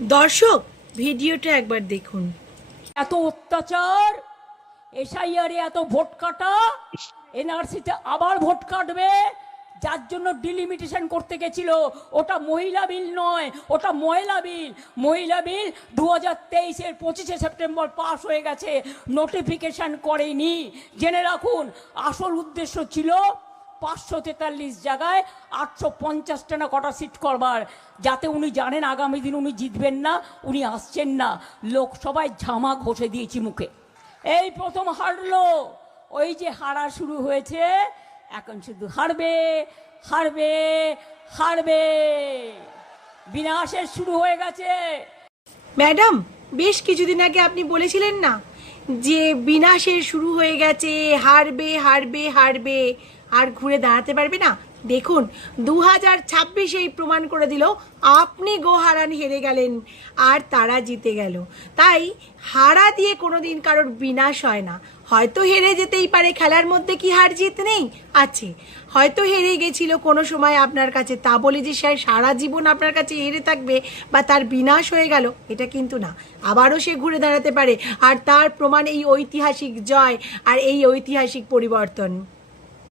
দর্শক ভিডিওটা একবার দেখুন। এত অত্যাচার, এসআইআরে এত ভোট কাটা, এনআরসিতে আবার ভোট কাটবে, যার জন্য ডিলিমিটেশন করতে গেছিল। ওটা মহিলা বিল নয়, ওটা ময়লা বিল। মহিলা বিল 2023-এর 25শে সেপ্টেম্বর পাস হয়ে গেছে, নোটিফিকেশন করেনি। জেনে রাখুন, আসল উদ্দেশ্য ছিল 543 জায়গায় 850টা না কটা সিট করবার, যাতে উনি জানেন আগামী দিন উনি জিতবেন না, উনি আসছেন না। লোকসভায় ঝামা ঘষে দিয়েছি মুখে। এই প্রথম হারলো, ওই যে হারা শুরু হয়েছে, এখন শুধু হারবে হারবে হারবে, বিনাশের শুরু হয়ে গেছে। ম্যাডাম, বেশ কিছুদিন আগে আপনি বলেছিলেন না যে বিনাশের শুরু হয়ে গেছে, হারবে হারবে হারবে, আর ঘুরে দাঁড়াতে পারবে না। দেখুন 2026-এই প্রমাণ করে দিল আপনি গোহারান হেরে গেলেন আর তারা জিতে গেল। তাই হারা দিয়ে কোনোদিন কারোর বিনাশ হয় না। হয়তো হেরে যেতেই পারে, খেলার মধ্যে কি হার জিত নেই? আছে। হয়তো হেরে গেছিল কোনো সময় আপনার কাছে, তা বলে যে সে সারা জীবন আপনার কাছে হেরে থাকবে বা তার বিনাশ হয়ে গেল, এটা কিন্তু না। আবারও সে ঘুরে দাঁড়াতে পারে, আর তার প্রমাণ এই ঐতিহাসিক জয় আর এই ঐতিহাসিক পরিবর্তন।